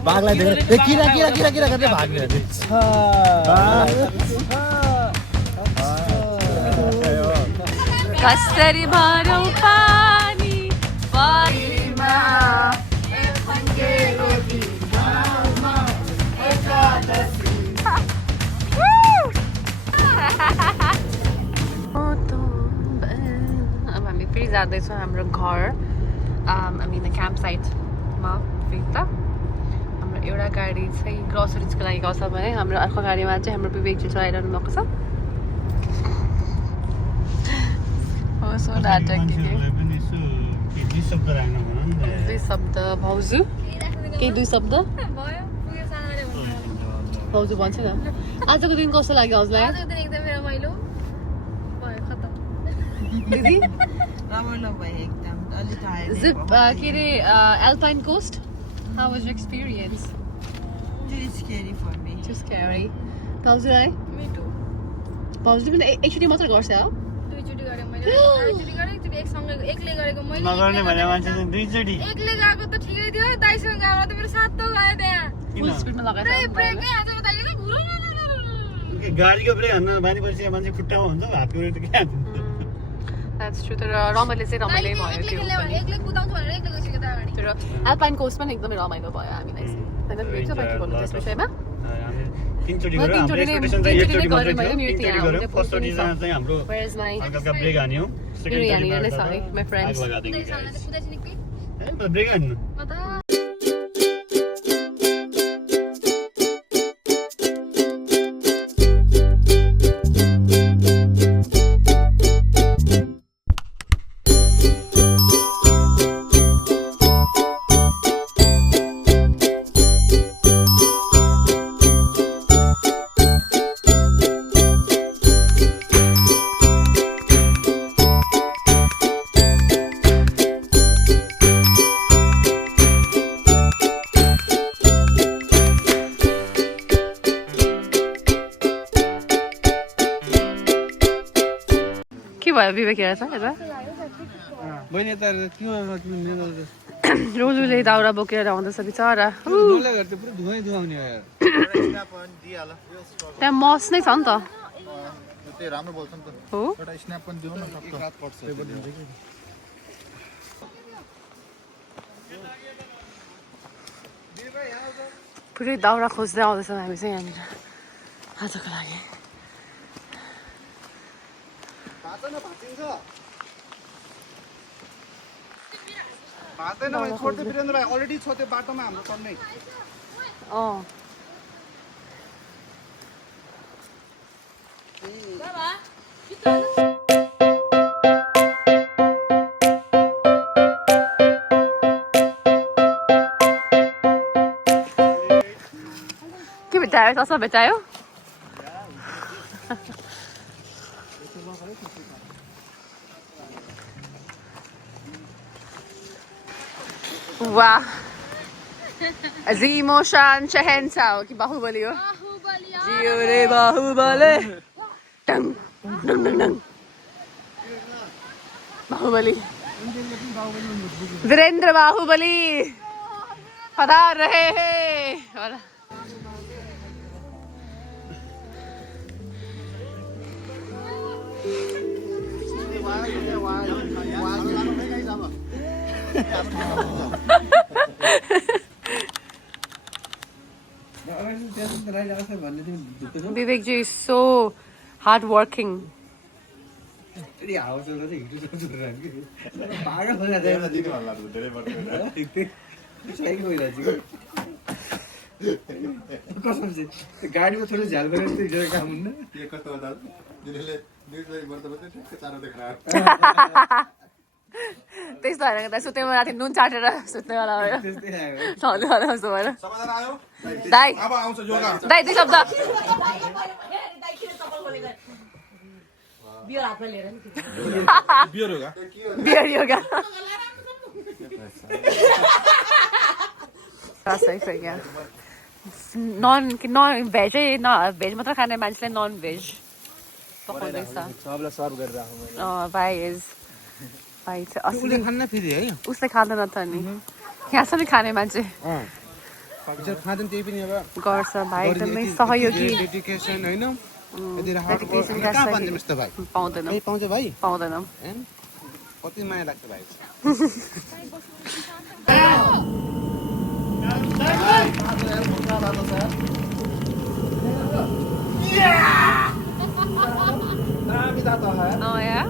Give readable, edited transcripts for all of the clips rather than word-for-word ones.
बाघलाई देखेर किरा किरा किरा किरा गरेर भाग्ने कसरी भरौँ पानी पानीमा अब हामी फेरि जाँदैछौँ हाम्रो घर हामी क्याम्प साइटमा फेरि त हाम्रो एउटा गाडी चाहिँ ग्रोसरिजको लागि गएको छ भने हाम्रो अर्को गाडीमा चाहिँ हाम्रो विवेकजी चलाइरहनु भएको छ सो नाटक दुई शब्द भाउजू केही दुई शब्द भाउजू भन्छ न आजको दिन कस्तो लाग्यो हजुरलाई एकदमै रमाइलो भयो खतम दिदी रमाइलो भयो एकदम अलि टायर्ड जिप के अरे alpine coast how was your experience Too scary for me. Too scary भाउजूलाई मिठो भाउजू पनि एकचोटि मात्र गर्छ दुईचोटि गरेँ मैले एकचोटि गरेँ एकचोटि एकसँगै एक्लै गरेको मैले नगर्ने भने मान्छे चाहिँ दुईचोटि एक्लै गएको त ठिकै थियो दाइसँग गएको त मेरो सातो गयो त्यहाँ फुल स्पिडमा लगाएर ब्रेकै हाल्छ दाइले गाडीको ब्रेक हान्न बानी पछि मान्छे खुट्टामा हुन्छ हातको ब्रेक त के हान्छ द्याट्स ट्रु तर रमाइलो चाहिँ रमाइलै भयो त्यो पनि एक्लै कुदाउँछु भनेर एक्लै गइसक्यो त अगाडि तर एल्पाइन कोस्ट पनि एकदमै रमाइलो भयो हामीलाई चाहिँ होइन विवेक चाहिँ बाँकी भन्नु त्यस विषयमा तीनचोटि म गऱ्यो हाम्रो तीनचोटि एक्सपेक्टेसन नै चाहिँ एकचोटि मात्रै गरेँ मैले, मेरो थियो त्यहाँ तीनचोटि गऱ्यो आउने फर्स्ट चोटि चाहिँ हाम्रो Where is my हल्का हल्का ब्रेक हान्यो मेरो यहाँनिर नै छ है माई फ्रेन्ड्स आग लगादिङ दाइसँग कुदाइछ निकै ब्रेक हान्नु म त के भयो विवेक हेर त यता बहिनी त के रोजुले दाउरा बोकेर आउँदैछ बिचरा त्यहाँ मस नै छ नि त राम्रो बोल्छ नि त हो एउटा स्न्याप पनि दिउ न एक रात पर्छ पुरै दाउरा खोज्दै आउँदैछौँ हामी चाहिँ यहाँनिर आजको लागि भाँच्दैन भने छोड्दै वीरेन्द्र भाइ अलरेडी छ त्यो बाटोमा हाम्रो चढ्ने अँ के भेटायो चस्मा भेटायो वाह अजीमो शान शहंशाह हो कि बाहुबली हो जियो रे बाहुबली टंग डंग डंग डंग बाहुबली वीरेंद्र बाहुबली पधार रहे हैं और Vivek ji is so hardworking. गाडीमा थोरै झ्याल गरेर काम हुन्न यो कस्तो होला दिनेले दुई वर्ष बस्दै ठ्याक्कै चारो देखाएर त्यस्तो होइन त सुत्नेमा राति नुन चाटेर सुत्नेवाला भयो छाउनेवाला जस्तो भएर सबैजना आयो दाइ अब आउँछ योगा दाइ दुई शब्द बियर योगा बियर योगा सही सही क्या नन भेजै भेज मात्र खाने मान्छेलाई नन भेज पकाउँदैछ सबलाई सर्भ गरेर राखौँ भाइ इज भाइ चाहिँ उसले खान्न फेरि है उसले खाँदैन त नि यहाँ छ नि खाने मान्छे खाँदैन त्यही पनि अब गर्छ भाइ एकदमै सहयोगी डेडिकेसन होइन यति डेडिकेसन कहाँ पाउँदैन त भाइ पाउँदैनौँ भाइ पाउँछ भाइ पाउँदैनौँ कति माया लाग्छ भाइ Oh yeah?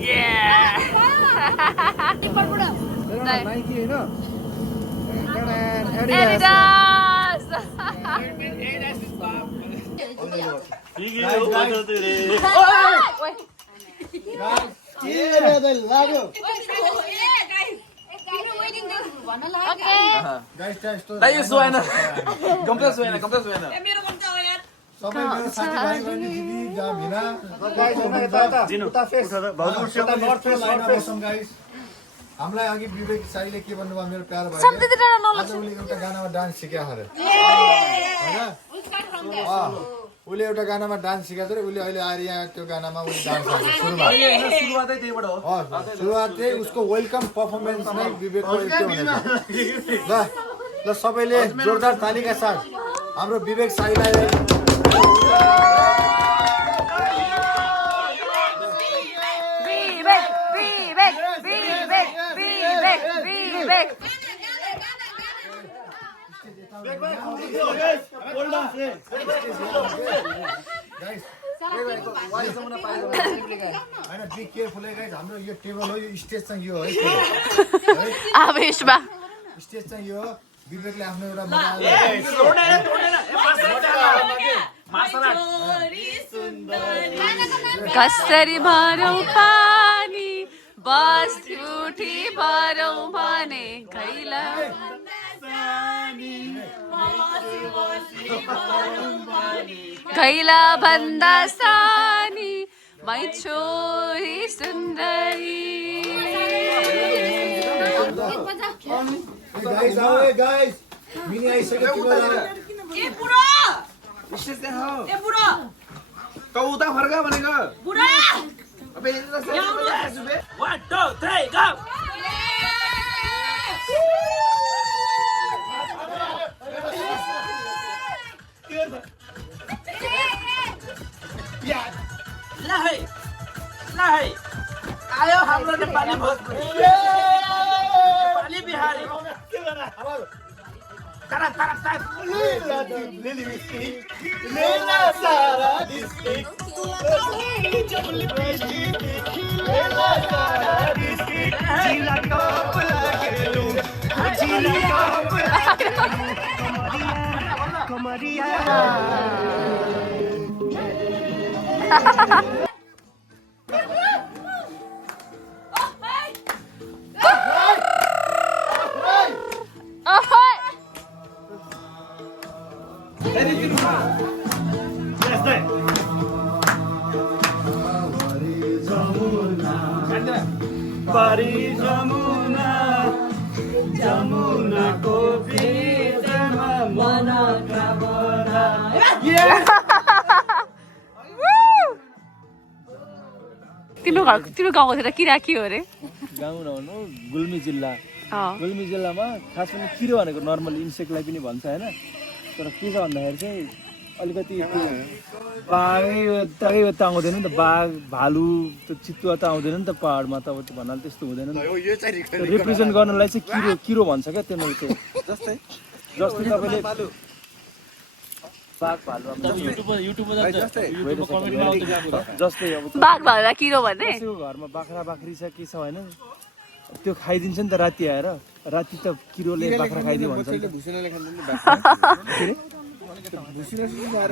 Yeah! नाइकी होइन Adidas! लाग्यो सबै मेरो साथीभाइ बहिनी दिदी भिना हामीलाई अघि विवेक साईले के भन्नुभयो मेरो प्यारो भाइ आज उसले एउटा गानामा डान्स सिक्यो अरे होइन उसले एउटा गानामा डान्स सिकाएको छ उसले अहिले आएर यहाँ त्यो गानामा उसले डान्स सुरुवात चाहिँ उसको वेलकम पर्फर्मेन्स नै विवेकको त्यो हुनेछ ल सबैले जोरदार तालीका साथ हाम्रो विवेक साईलाई होइन बी केयरफुल है गाइस हाम्रो यो टेबल हो यो स्टेज चाहिँ यो है आवेशमा स्टेज चाहिँ यो विवेकले आफ्नो एउटा कसरी भरौँ पानी बस उठी भरौँ भने खैला खैला भन्दा सानी मै छोरी सुन्दरी गाइस आओ गाइस मिनी आइसक्यो तिमीहरु ए बुढो स्टेज देखा हो ए बुढो त उता फर्का भनेको बुढा अबे यता सुबे 1 2 3 गो ला है आयो हाम्रो नेपाली भोजपुरी नेपाली बिहारी के गर्नु अब तरफ लेला सारा डिस्ट्रिक्ट लेला सारा डिस्ट्रिक्ट जिला टॉप लागेलु जिला टॉप लागेलु कमरिया Pari Jamuna, Jamuna ko bidama mana kabana. Yeah. तिम्रो गाउँको चाहिँ किरा के हो रे गाउँ नभन्नु गुल्मी जिल्ला अँ गुल्मी जिल्लामा खास पनि किरो भनेको नर्मल इन्सेक्टलाई पनि भन्छ होइन तर के छ भन्दाखेरि चाहिँ अलिकति बाघै त आउँदैन नि त बाघ भालु त्यो चितुवा त आउँदैन नि त पहाडमा त अब त्यो भन्नाले त्यस्तो हुँदैन नि रिप्रेजेन्ट गर्नलाई चाहिँ किरो किरो भन्छ क्या त्यसले चाहिँ जस्तै तपाईँले बाघ भालु जस्तै अब बाघ भालुलाई किरो भन्ने कसैको घरमा बाख्रा बाख्री छ के छ होइन त्यो खाइदिन्छ नि त राति आएर राति त किरोले बाख्रा खाइदियो भन्छ नि त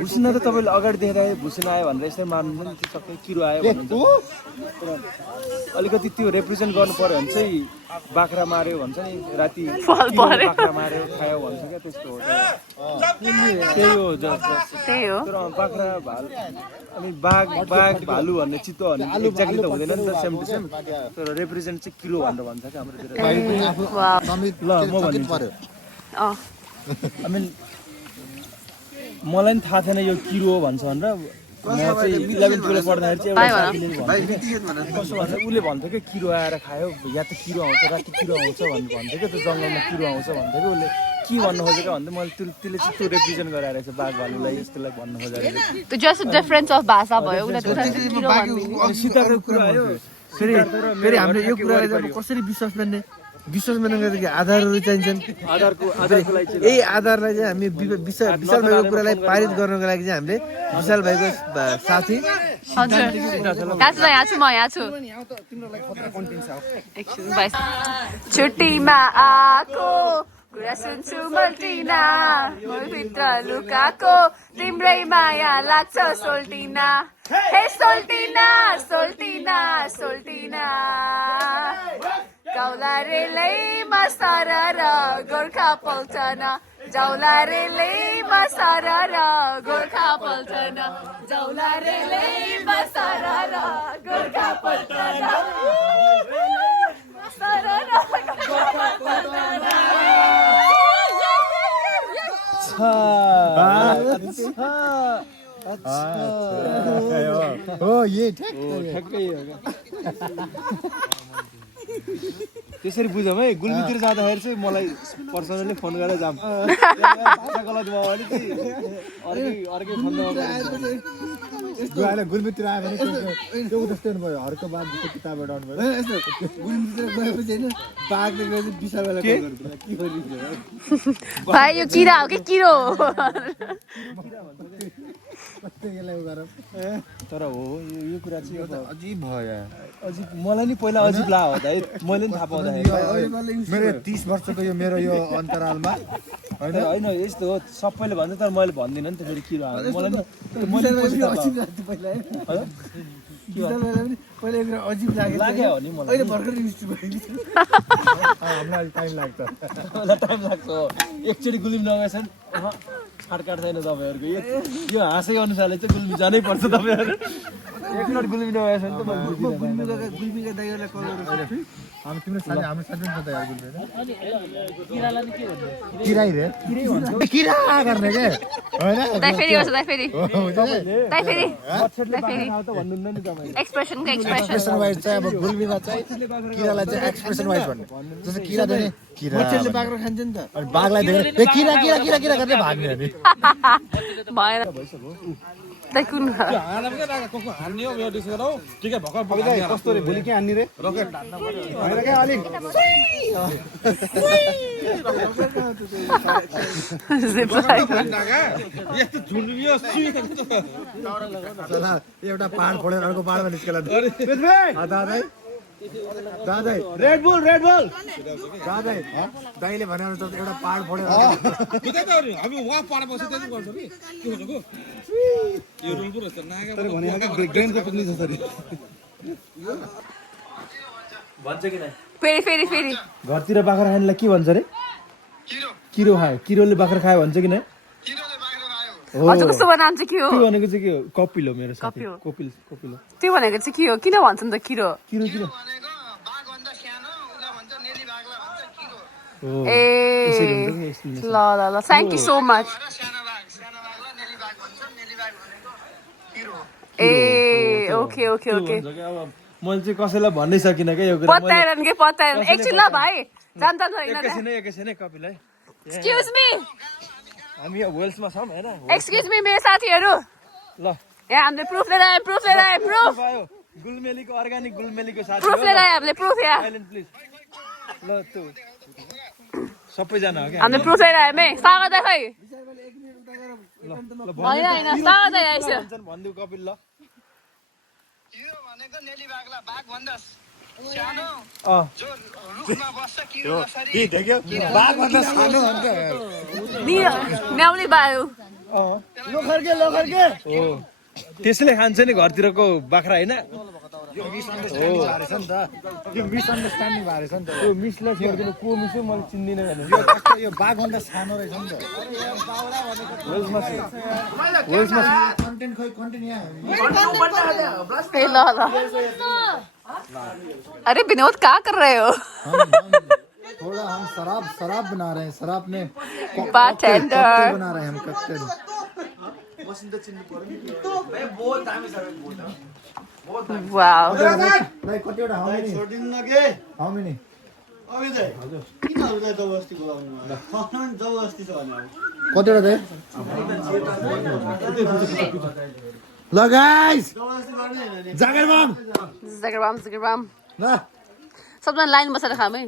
भुसिना त तपाईँले अगाडि देख्दा भुसिना आयो भनेर यसरी मार्नुहुन्छ नि त्यो सबै किरो आयो भन्नुहुन्छ अलिकति त्यो रिप्रेजेन्ट गर्नु पर्यो भने चाहिँ बाख्रा मार्यो भन्छ नि राति बाख्रा मार्यो खायो भन्छ क्या त्यस्तो हो त्यही हो त्यही हो तर बाख्रा भालु अनि बाघ भालु भन्ने चितुवा भन्ने एक्ज्याक्टली त हुँदैन नि त सेम टु सेम तर रिप्रेजेन्ट चाहिँ किरो भनेर भन्छ क्या हाम्रोतिर ल म भनिदिन्छु अँ आई मिन मलाई पनि थाहा थिएन यो किरो हो भन्छ भनेर चाहिँ 11-12 पढ्दाखेरि चाहिँ भाइ एउटा भन। साथीले भन्थ्यो कस्तो भन्छ उसले भन्थ्यो कि किरो आएर खायो या त किरो आउँछ राति किरो आउँछ भन्थ्यो कि त्यो जङ्गलमा किरो आउँछ भन्थ्यो कि उसले के भन्नु खोजेको भन्दा मैले त्यसले चाहिँ त्यो रिप्रेजेन्ट गराएर रहेछ बाघ भालुलाई यस्तोलाई भन्नु खोजेको त्यो जस्ट डिफरेन्स अफ भाषा भयो उनीहरू किरो भन्दिने अनि सीताको कुरा आयो फेरि हामीले यो कुरालाई चाहिँ अब कसरी विश्वास मान्ने आधारहरू चाहिन्छन्। आधारको लागि चाहिँ यही आधारलाई चाहिँ हामी विशाल भाइको कुरालाई पारित गर्नको लागि चाहिँ हामीले विशाल भाइको साथी हजुर यहाँ छु यहाँ छु म यहाँ छु एकछिन भाइ छुट्टीमा आएको कुरा सुन्छु मल्टिना भित्र लुकाको तिम्रै माया लाग्छ सोल्टिना हे सोल्टिना सोल्टिना सोल्टिना जाउला रेलैमा सरर गोर्खा पल्टन जाउला रेलैमा सरर गोर्खा पल्टन जाउला रेलैमा सरर गोर्खा पल्टन सरर गोर्खा पल्टन हो ये ठ्याक्कै त्यसरी बुझौँ है गुल्मीतिर जाँदाखेरि चाहिँ मलाई पर्सनली फोन गरेर जाऊँ गलत भयो भने चाहिँ अर्कै फोन गएर गुल्मीतिर आयो भने त्यो जस्तो भयो हरको बाद किताब डाउन भयो गुल्मीतिर गएपछि होइन बाघले गएपछि विशाल भाइलाई कल गर्नु भाइ यो किरा हो कि किरो तर हो यो कुरा चाहिँ अब अजीब भयो अजीब मलाई नि पहिला अजीब ला हो है मैले नि थाहा पाउँदाखेरि मेरो 30 वर्षको यो मेरो यो अन्तरालमा होइन यस्तो हो सबैले भन्छ तर मैले भन्दिनँ नि त फेरि किरो आयो मलाई पहिला अजीब लाग्यो हो नि मलाई भर्खर हामीलाई टाइम लाग्छ मलाई टाइम लाग्छ एकचोटि गुल्मी नगएछन् फाटकाट छैन तपाईँहरूको यो हाँसेको अनुसारले चाहिँ गुल्मी जानै पर्छ तपाईँहरू एक मिनट गुल्मी नगएछन् त गुल्मीका दाइहरूलाई कल गर्नु हामी तिम्रो साथी हाम्रो साथी पनि छ त यार गुल्मी किराई रे किरा गर्ने के हैन दाइ फेरि गर्छ दाइ फेरि दाइ फेरि भन्नुहुन्न नि तपाईँ एक्सप्रेसनको एक्सप्रेसन एक्सप्रेसन वाइज चाहिँ अब गुल्मीमा चाहिँ किरालाई चाहिँ एक्सप्रेसन वाइज भन्ने जस्तो किरा देख्ने किरा मच्छरले बाख्रा खान्छ नि त अनि बाघलाई देखेर ए किरा किरा किरा किरा गर्ने भाग्ने अनि भएर दाइ कुन कस्तो रे भोलि के हान्ने रे रकेट हैन के अलिक एउटा पहाड फोडेर अर्को पहाडमा निस्केला दादाई दादाई रेड बुल दादाई दाइले भने अनुसार एउटा पहाड फोडेर हामी वहाँ पारा बसेर त्यही गर्छ कि के भनेको यो रुल पुरो नागा तर भने ग्रेनको पुग्ने छ सरी भन्छ कि नै फेरि फेरि फेरि घरतिर बाख्रा खानेलाई के भन्छ रे किरो खायो किरोले बाख्रा खायो भन्छ कि नै हजुर कस्तो नाम चाहिँ के हो त्यो भनेको चाहिँ के हो कपिल हो मेरो साथी कपिल हो। कपिल त्यो भनेको चाहिँ के हो किन भन्छन् त किरो किरो ए ल ल ल thank you so much A okay okay okay अब मैले चाहिँ कसैलाई भन्नै सकिनँ क्या यो कुरा पत्याएन के पत्याएन एकछिन ल भाइ जान्दा एकैछिनै कपिललाई एक्सक्युज मी हामी यहाँ वेल्समा छौँ होइन एक्सक्युज मी मेरो साथीहरू ल यहाँ हामीले प्रुफ लिएर आयो प्रुफ भयो गुलमेलीको अर्ग्यानिक गुलमेलीको साथी प्रुफ लिएर आयो हामीले प्रुफ यहाँ साइलेन्ट प्लिज ल त्यो सबैजना हो क्या हामीले प्रुफ लिएर आयो मे स्वागत है खै होइन होइन स्वागत है आइस भनिदिउ कपिल ल न्याउली बायो त्यसले खान्छ नि घरतिरको बाख्रा होइन यो मिसअन्डरस्ट्यान्डिङ भएर छ नि त त्यो मिसलाई छोडिदिनु को मिस हो मैले चिन्दिनँ भने यो बाघभन्दा सानो रहेछ नि त कन्टेन्ट यहाँ ए ल ल अरे विनोद क्या कर रहे हो थोड़ा हम शराब बना रहे हैं शराब में बारटेंडर बना रहे हैं हम कॉकटेल बहुत दामी छ बहुत वाओ भाइ कतिवटा हाउ मेनी छोडिन्न के हाउ मेनी अभिजय किन अरूलाई जबरजस्ती बोलाउनु जबरजस्ती छ भने कतिवटा चाहिँ ल गाइस जबरजस्ती गर्ने हैन नि जगरबाम ल सबजना लाइन बसेर खाम है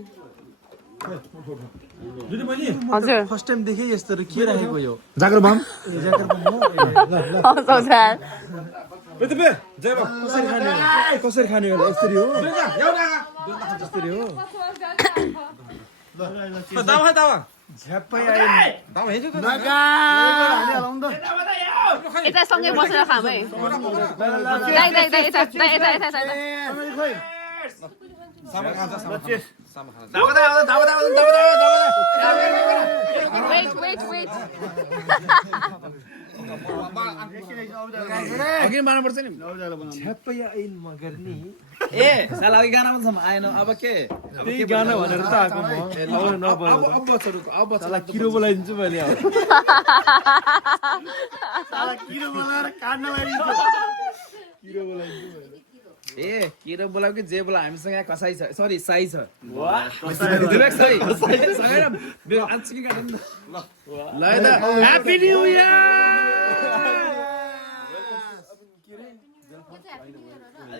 हजुर फर्स्ट टाइम देखेँ यस्तो के राखेको यो जागर बम सौदार कसरी खाने होला यस्तरी हो जस्तरी हो झ्याप्पै आयो यता सँगै बसेर खाम है दाइ यता Wait. अघि मार्नुपर्छ नि झ्याप्पै आइन मगर नि ए साला अघि गाना पनि आएन अब के त्यही गाना भनेर त आएको म अब छोडको अब साला किरो बोलाइदिन्छु मैले अब साला किरो बोलाएर काट्न लागिन्छ ए किरो बोलाऊ कि जे बोलाऊ हामीसँग कसाई छ सरी साई छ ह्यापी न्यू इयर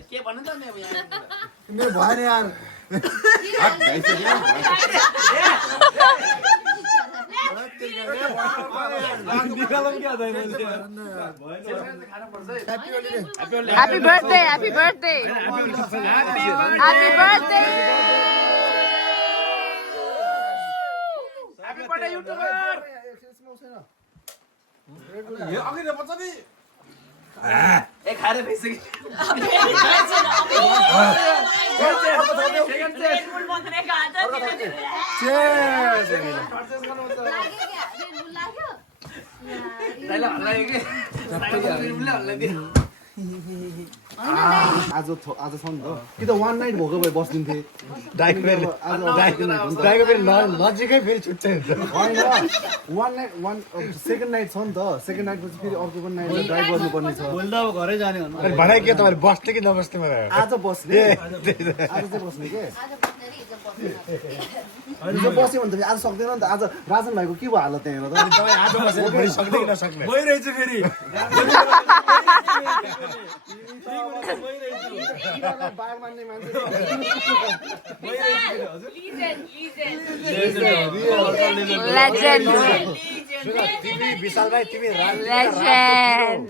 के भन्नु त नि अब यहाँ मेरो भएन यार निकालौँ क्या दैन Happy birthday happy birthday YouTuber ए खाएर भइसक्यो आज छ नि त कि त वान नाइट भएको भए बस्दिन्थे दाइको फेरि नजिकै फेरि छुट्टै हुन्छ होइन वान सेकेन्ड नाइट छ नि त सेकेन्ड नाइटपछि फेरि अर्को पनि नाइट ड्राइभ गर्नुपर्ने छ भोलि त अब घरै जाने भन्नु भनाइ के तपाईँले बस्ने कि नबस्ने मलाई आज बस्ने आज चाहिँ बस्ने के हिजो बस्यो भने त आज सक्दैन नि त आज राजन भाइको के भयो हालत त्यहाँ हेर तपाईँ आज बसेर भोलि सक्ने कि नसक्ने गइरहेछ फेरि बार मान्ने मान्छे Legend. तिमी विशाल भाइ तिमी Legend.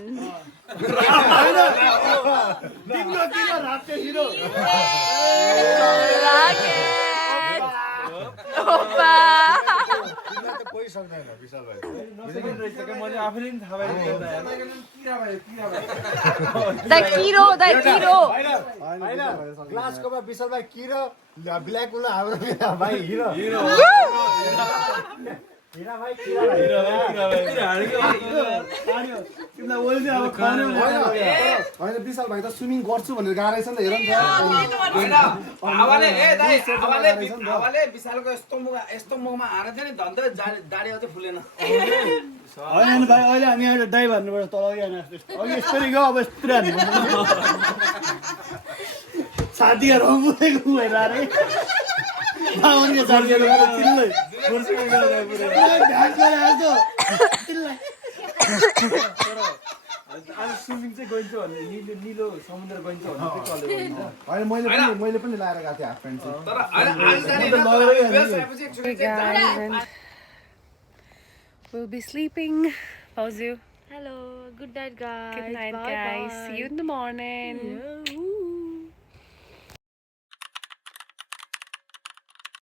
Opa. कोही सक्दैन विशाल भाइ मैले आफैले पनि थाहा The hero. होइन ग्लासकोमा विशाल भाइ किरो ब्ल्याक उल्ला हाम्रो भाइ हिरो हिरा भाइ होइन विशाल भाइ त स्विमिङ गर्छु भनेर गाह्रै छ नि त हेर नि हावाले विशालको यस्तो मुखमा हारेको थियो नि धन्दा दाडी अझै फुलेन होइन भाइ अहिले हामी अहिले डाइभ हान्नुपर्छ तल अघि यस्तरी गयो अब यस्तरी हान्नु साथीहरू पुगेको भएर अरे साथीहरू आज स्विमिङ चाहिँ गइन्छ भने निलो समुद्र गइन्छ भने होइन मैले पनि लाएर गएको थिएँ हाफ प्यान्ट चाहिँ तर Hey guys, and we'll be sleeping. How's you? Hello, good night guys. Good night, Bye, guys. bye. See you in the morning. Yeah.